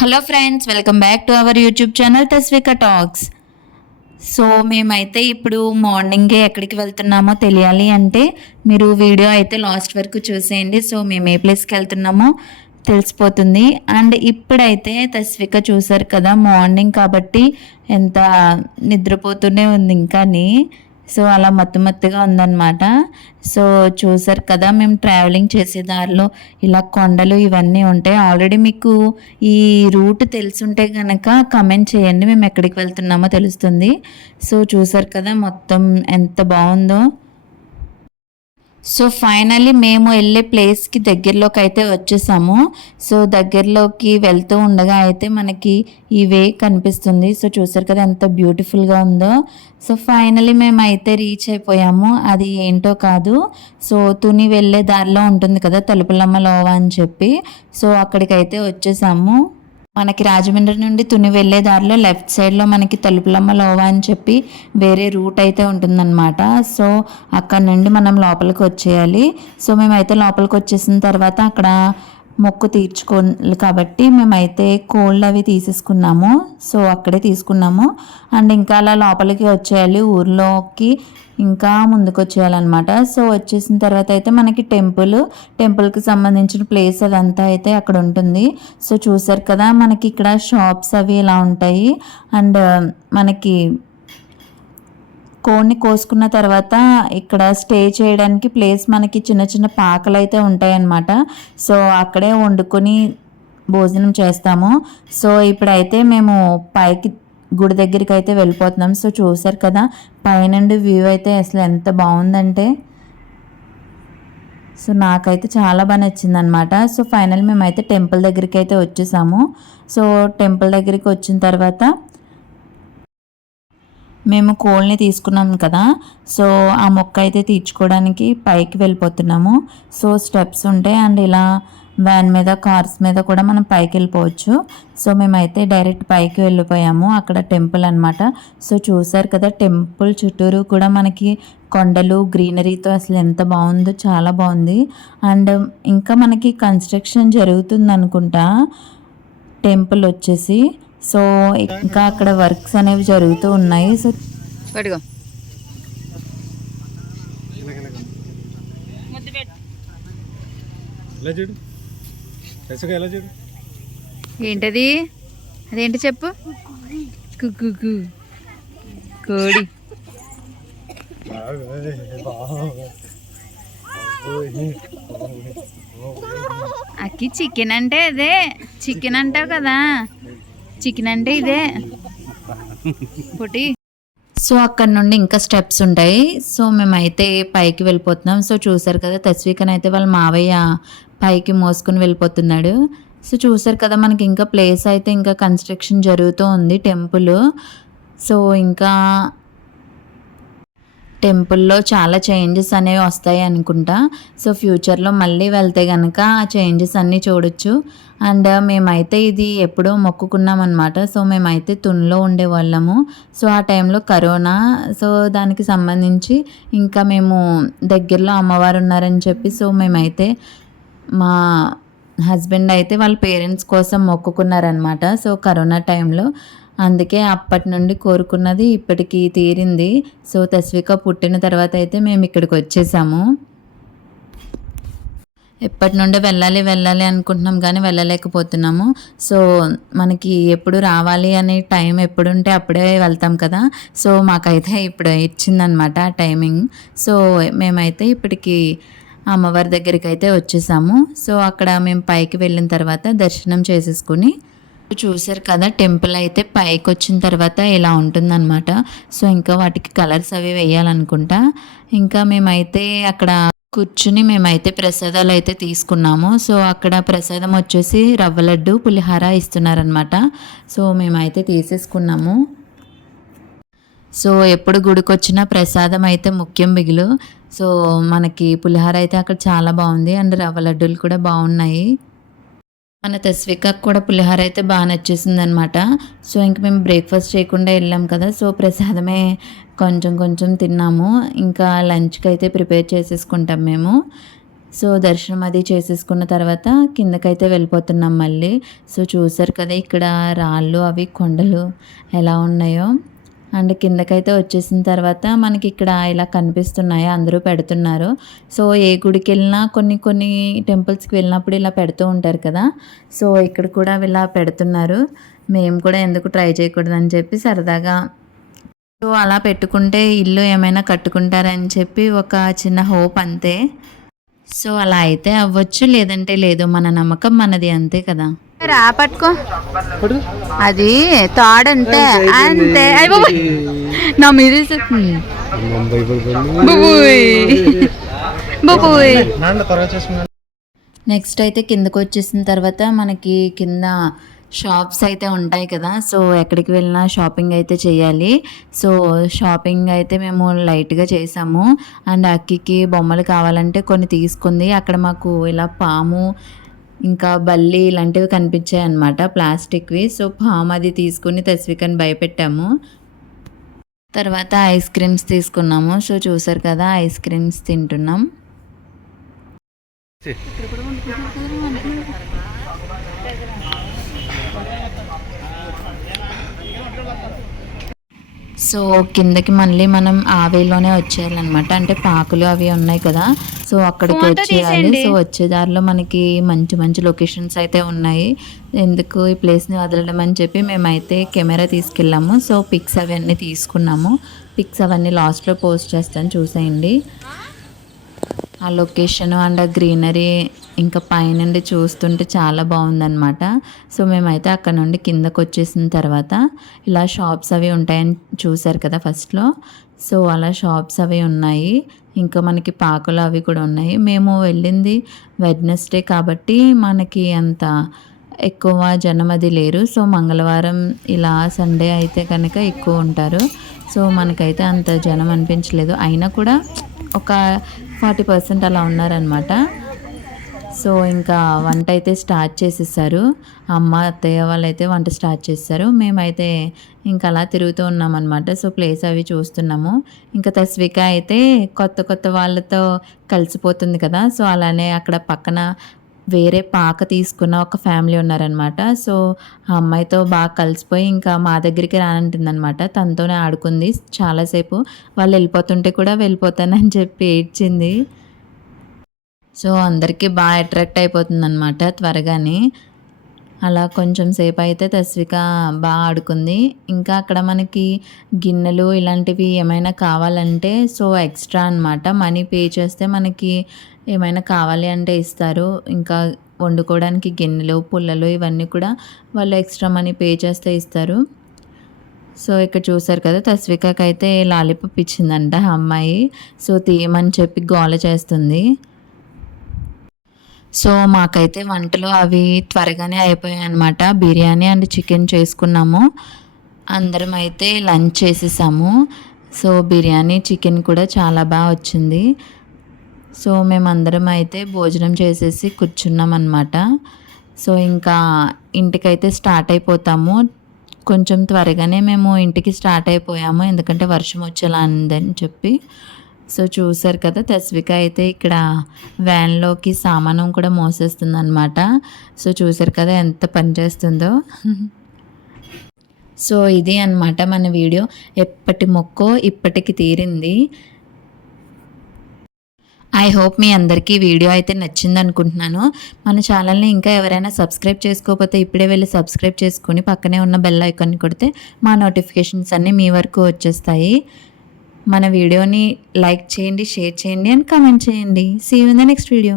Hello friends, welcome back to our YouTube channel Tasvika talks. So మేమైతే ఇప్పుడు మార్నింగే ఎక్కడికి వెళ్తున్నామో తెలియాలి అంటే మీరు వీడియో అయితే లాస్ట్ వరకు చూసేయండి. సో మేము ఏ ప్లేస్కి వెళ్తున్నామో తెలిసిపోతుంది. అండ్ ఇప్పుడైతే తస్విక చూసారు కదా, మార్నింగ్ కాబట్టి ఎంత నిద్రపోతూనే ఉంది ఇంకాని. సో అలా మత్తుగా ఉందన్నమాట. సో చూసారు కదా, మేము ట్రావెలింగ్ చేసే దారిలో ఇలా కొండలు ఇవన్నీ ఉంటాయి. ఆల్రెడీ మీకు ఈ రూట్ తెలుసుంటే కనుక కమెంట్ చేయండి, మేము ఎక్కడికి వెళ్తున్నామో తెలుస్తుంది. సో చూసారు కదా మొత్తం ఎంత బాగుందో. సో ఫైనల్లీ మేము వెళ్ళే ప్లేస్కి దగ్గరలోకి అయితే వచ్చేసాము. సో దగ్గరలోకి వెళ్తూ ఉండగా అయితే మనకి ఈ వే కనిపిస్తుంది. సో చూసారు కదా ఎంత బ్యూటిఫుల్గా ఉందో. సో ఫైనల్లీ మేము అయితే రీచ్ అయిపోయాము. అది ఏంటో కాదు, సో తుని వెళ్ళే దారిలో ఉంటుంది కదా తలుపులమ్మ లోవా అని చెప్పి, సో అక్కడికైతే వచ్చేసాము. మనకి రాజమండ్రి నుండి తుని వెళ్ళే దారిలో లెఫ్ట్ సైడ్లో మనకి తలుపులమ్మ లోవా అని చెప్పి వేరే రూట్ అయితే ఉంటుందన్నమాట. సో అక్కడ నుండి మనం లోపలికి వచ్చేయాలి. సో మేమైతే లోపలికి వచ్చేసిన తర్వాత అక్కడ మొక్కు తీర్చుకోవాలి కాబట్టి మేమైతే కోళ్ళు అవి తీసేసుకున్నాము. సో అక్కడే తీసుకున్నాము. అండ్ ఇంకా అలా లోపలికి వచ్చేయాలి, ఊర్లోకి ఇంకా ముందుకు వచ్చేయాలన్నమాట. సో వచ్చేసిన తర్వాత అయితే మనకి టెంపుల్కి సంబంధించిన ప్లేస్ అదంతా అయితే అక్కడ ఉంటుంది. సో చూసారు కదా మనకి ఇక్కడ షాప్స్ అవి ఇలా ఉంటాయి. అండ్ మనకి కోడిని కోసుకున్న తర్వాత ఇక్కడ స్టే చేయడానికి ప్లేస్ మనకి చిన్న చిన్న పాకలు అయితే ఉంటాయన్నమాట. సో అక్కడే వండుకొని భోజనం చేస్తాము. సో ఇప్పుడైతే మేము పైకి గుడి దగ్గరికి అయితే వెళ్ళిపోతున్నాం. సో చూసారు కదా పైనుండి వ్యూ అయితే అసలు ఎంత బాగుందంటే, సో నాకైతే చాలా బాగా నచ్చింది అనమాట. సో ఫైనల్ మేమైతే టెంపుల్ దగ్గరికి అయితే వచ్చేసాము. సో టెంపుల్ దగ్గరికి వచ్చిన తర్వాత మేము కోల్ని తీసుకున్నాం కదా, సో ఆ మొక్క అయితే తీర్చుకోవడానికి పైకి వెళ్ళిపోతున్నాము. సో స్టెప్స్ ఉంటాయి అండ్ ఇలా వ్యాన్ మీద కార్స్ మీద కూడా మనం పైకి వెళ్ళిపోవచ్చు. సో మేమైతే డైరెక్ట్ పైకి వెళ్ళిపోయాము. అక్కడ టెంపుల్ అనమాట. సో చూసారు కదా టెంపుల్ చుట్టూరు కూడా మనకి కొండలు గ్రీనరీతో అసలు ఎంత బాగుందో, చాలా బాగుంది. అండ్ ఇంకా మనకి కన్స్ట్రక్షన్ జరుగుతుంది అనుకుంటా టెంపుల్ వచ్చేసి. సో ఇంకా అక్కడ వర్క్స్ అనేవి జరుగుతూ ఉన్నాయి. సో పడుగో ఏంటది, అదేంటి చెప్పు. కుక్కు కోడి అక్కి చికెన్ అంటే అదే చికెన్ అంటావు కదా, చికెన్ అంటే ఇదే పొట్టి. సో అక్కడ నుండి ఇంకా స్టెప్స్ ఉంటాయి. సో మేమైతే పైకి వెళ్ళిపోతున్నాం. సో చూసారు కదా తస్వీకన్ అయితే వాళ్ళ మావయ్య పైకి మోసుకుని వెళ్ళిపోతున్నాడు. సో చూసారు కదా మనకి ఇంకా ప్లేస్ అయితే ఇంకా కన్స్ట్రక్షన్ జరుగుతూ ఉంది టెంపుల్. సో ఇంకా టెంపుల్లో చాలా చేంజెస్ అనేవి వస్తాయి అనుకుంటా. సో ఫ్యూచర్లో మళ్ళీ వెళ్తే కనుక ఆ చేంజెస్ అన్నీ చూడొచ్చు. అండ్ మేమైతే ఇది ఎప్పుడో మొక్కుకున్నాం అనమాట. సో మేమైతే తునిలో ఉండేవాళ్ళము. సో ఆ టైంలో కరోనా, సో దానికి సంబంధించి ఇంకా మేము దగ్గరలో అమ్మవారు ఉన్నారని చెప్పి సో మేమైతే మా హస్బెండ్ అయితే వాళ్ళ పేరెంట్స్ కోసం మొక్కుకున్నారనమాట. సో కరోనా టైంలో అందుకే అప్పటి నుండి కోరుకున్నది ఇప్పటికీ తీరింది. సో తస్విక పుట్టిన తర్వాత అయితే మేము ఇక్కడికి వచ్చేసాము. ఎప్పటి నుండో వెళ్ళాలి అనుకుంటున్నాం కానీ వెళ్ళలేకపోతున్నాము. సో మనకి ఎప్పుడు రావాలి అనే టైం ఎప్పుడుంటే అప్పుడే వెళ్తాం కదా. సో మాకైతే ఇప్పుడు ఇచ్చిందనమాట ఆ టైమింగ్. సో మేమైతే ఇప్పటికి అమ్మవారి దగ్గరికి అయితే వచ్చేసాము. సో అక్కడ మేము పైకి వెళ్ళిన తర్వాత దర్శనం చేసేసుకుని చూసారు కదా టెంపుల్ అయితే పైకి వచ్చిన తర్వాత ఇలా ఉంటుందన్నమాట. సో ఇంకా వాటికి కలర్స్ అవి వేయాలనుకుంటా. ఇంకా మేమైతే అక్కడ కూర్చుని మేమైతే ప్రసాదాలు అయితే తీసుకున్నాము. సో అక్కడ ప్రసాదం వచ్చేసి రవ్వ లడ్డు పులిహార ఇస్తున్నారనమాట. సో మేమైతే తీసేసుకున్నాము. సో ఎప్పుడు గుడికి వచ్చినా ప్రసాదం అయితే ముఖ్యం బిగులు. సో మనకి పులిహార అయితే అక్కడ చాలా బాగుంది అండ్ రవ్వ లడ్డూలు కూడా బాగున్నాయి. మన తస్వికకు కూడా పులిహార అయితే బాగా నచ్చేసింది అనమాట. సో ఇంక మేము బ్రేక్ఫాస్ట్ చేయకుండా వెళ్ళాం కదా, సో ప్రసాదమే కొంచెం తిన్నాము. ఇంకా లంచ్కి అయితే ప్రిపేర్ చేసేసుకుంటాం మేము. సో దర్శనం అది చేసేసుకున్న తర్వాత కిందకైతే వెళ్ళిపోతున్నాం మళ్ళీ. సో చూసారు కదా ఇక్కడ రాళ్ళు అవి కొండలు ఎలా ఉన్నాయో. అండ్ కిందకైతే వచ్చేసిన తర్వాత మనకి ఇక్కడ ఇలా కనిపిస్తున్నాయి, అందరూ పెడుతున్నారు. సో ఏ గుడికి వెళ్ళినా కొన్ని కొన్ని టెంపుల్స్కి వెళ్ళినప్పుడు ఇలా పెడుతూ ఉంటారు కదా. సో ఇక్కడ కూడా ఇలా పెడుతున్నారు. మేము కూడా ఎందుకు ట్రై చేయకూడదని చెప్పి సరదాగా సో అలా పెట్టుకుంటే ఇల్లు ఏమైనా కట్టుకుంటారని చెప్పి ఒక చిన్న హోప్ అంతే. సో అలా అయితే అవ్వచ్చు, లేదంటే లేదు, మన నమ్మకం మనది, అంతే కదా. రా పట్టుకో, అది తాడంటే అంతే. నా మీద నెక్స్ట్ అయితే కిందకు వచ్చేసిన తర్వాత మనకి కింద షాప్స్ అయితే ఉంటాయి కదా. సో ఎక్కడికి వెళ్ళినా షాపింగ్ అయితే చేయాలి. సో షాపింగ్ అయితే మేము లైట్గా చేసాము. అండ్ అక్కికి బొమ్మలు కావాలంటే కొన్ని తీసుకుంది. అక్కడ మాకు ఇలా పాము ఇంకా బల్లి ఇలాంటివి కనిపించాయి అన్నమాట, ప్లాస్టిక్వి. సో పాము అది తీసుకుని తస్వికని భయపెట్టాము. తర్వాత ఐస్ క్రీమ్స్ తీసుకున్నాము. సో చూసారు కదా, ఐస్ క్రీమ్స్ తింటున్నాం. సో కిందకి మళ్ళీ మనం ఆ వేలోనే వచ్చేయాలన్నమాట. అంటే పాకులు అవి ఉన్నాయి కదా, సో అక్కడికి వచ్చేయాలి. సో వచ్చే దారిలో మనకి మంచి మంచి లొకేషన్స్ అయితే ఉన్నాయి. ఎందుకు ఈ ప్లేస్ని వదలడం అని చెప్పి మేమైతే కెమెరా తీసుకెళ్ళాము. సో పిక్స్ అవన్నీ తీసుకున్నాము. పిక్స్ అవన్నీ లాస్ట్లో పోస్ట్ చేస్తాను, చూసేయండి. ఆ లొకేషన్ అండ్ ఆ గ్రీనరీ ఇంకా పైనుండి చూస్తుంటే చాలా బాగుందన్నమాట. సో మేమైతే అక్కడ నుండి కిందకు వచ్చేసిన తర్వాత ఇలా షాప్స్ అవి ఉంటాయని చూసారు కదా ఫస్ట్లో. సో అలా షాప్స్ అవి ఉన్నాయి. ఇంకా మనకి పాకులు అవి కూడా ఉన్నాయి. మేము వెళ్ళింది వెడ్నెస్డే కాబట్టి మనకి అంత ఎక్కువ జనం అది లేరు. సో మంగళవారం ఇలా సండే అయితే కనుక ఎక్కువ ఉంటారు. సో మనకైతే అంత జనం అనిపించలేదు. అయినా కూడా ఒక 40% అలా ఉన్నారనమాట. సో ఇంకా వంట అయితే స్టార్ట్ చేసేసారు. అమ్మ అత్తయ్య వాళ్ళైతే వంట స్టార్ట్ చేస్తారు. మేమైతే ఇంకా అలా తిరుగుతూ ఉన్నామన్నమాట. సో ప్లేస్ అవి చూస్తున్నాము. ఇంకా తస్విక అయితే కొత్త కొత్త వాళ్ళతో కలిసిపోతుంది కదా. సో అలానే అక్కడ పక్కన వేరే పాక తీసుకున్న ఒక ఫ్యామిలీ ఉన్నారనమాట. సో ఆ అమ్మాయితో బాగా కలిసిపోయి ఇంకా మా దగ్గరికి రానంటుందనమాట. తనతోనే ఆడుకుంది చాలాసేపు. వాళ్ళు వెళ్ళిపోతుంటే కూడా వెళ్ళిపోతానని చెప్పి ఏడ్చింది. సో అందరికీ బాగా అట్రాక్ట్ అయిపోతుందన్నమాట త్వరగానే. అలా కొంచెం సేపు అయితే తస్విక బాగా ఆడుకుంది. ఇంకా అక్కడ మనకి గిన్నెలు ఇలాంటివి ఏమైనా కావాలంటే సో ఎక్స్ట్రా అనమాట, మనీ పే చేస్తే మనకి ఏమైనా కావాలి అంటే ఇస్తారు. ఇంకా వండుకోవడానికి గిన్నెలు పుల్లలు ఇవన్నీ కూడా వాళ్ళు ఎక్స్ట్రా మనీ పే చేస్తే ఇస్తారు. సో ఇక్కడ చూసారు కదా, తస్వికకి అయితే లాలీపాప్ ఇచ్చిందంట అమ్మాయి. సో తీయమని చెప్పి గోల చేస్తుంది. సో మాకైతే వంటలు అవి త్వరగానే అయిపోయాయి అనమాట. బిర్యానీ అండ్ చికెన్ చేసుకున్నాము. అందరం అయితే లంచ్ చేసేసాము. సో బిర్యానీ చికెన్ కూడా చాలా బాగా వచ్చింది. సో మేమందరం అయితే భోజనం చేసేసి కూర్చున్నాం అనమాట. సో ఇంకా ఇంటికైతే స్టార్ట్ అయిపోతాము. కొంచెం త్వరగానే మేము ఇంటికి స్టార్ట్ అయిపోయాము, ఎందుకంటే వర్షం వచ్చేలా ఉందని చెప్పి. సో చూసారు కదా, తస్విక అయితే ఇక్కడ వ్యాన్లోకి సామానం కూడా మోసేస్తుంది అనమాట. సో చూసారు కదా ఎంత పని చేస్తుందో. సో ఇది అన్నమాట మన వీడియో. ఎప్పటి మొక్కో ఇప్పటికి తీరింది. ఐ హోప్ మీ అందరికీ వీడియో అయితే నచ్చింది అనుకుంటున్నాను. మన ఛానల్ని ఇంకా ఎవరైనా సబ్స్క్రైబ్ చేసుకోకపోతే ఇప్పుడే వెళ్ళి సబ్స్క్రైబ్ చేసుకుని పక్కనే ఉన్న బెల్ ఐకాన్ని కొడితే మా నోటిఫికేషన్స్ అన్నీ మీ వరకు వచ్చేస్తాయి. మన వీడియోని లైక్ చేయండి, షేర్ చేయండి అండ్ కామెంట్ చేయండి. See you in the next video.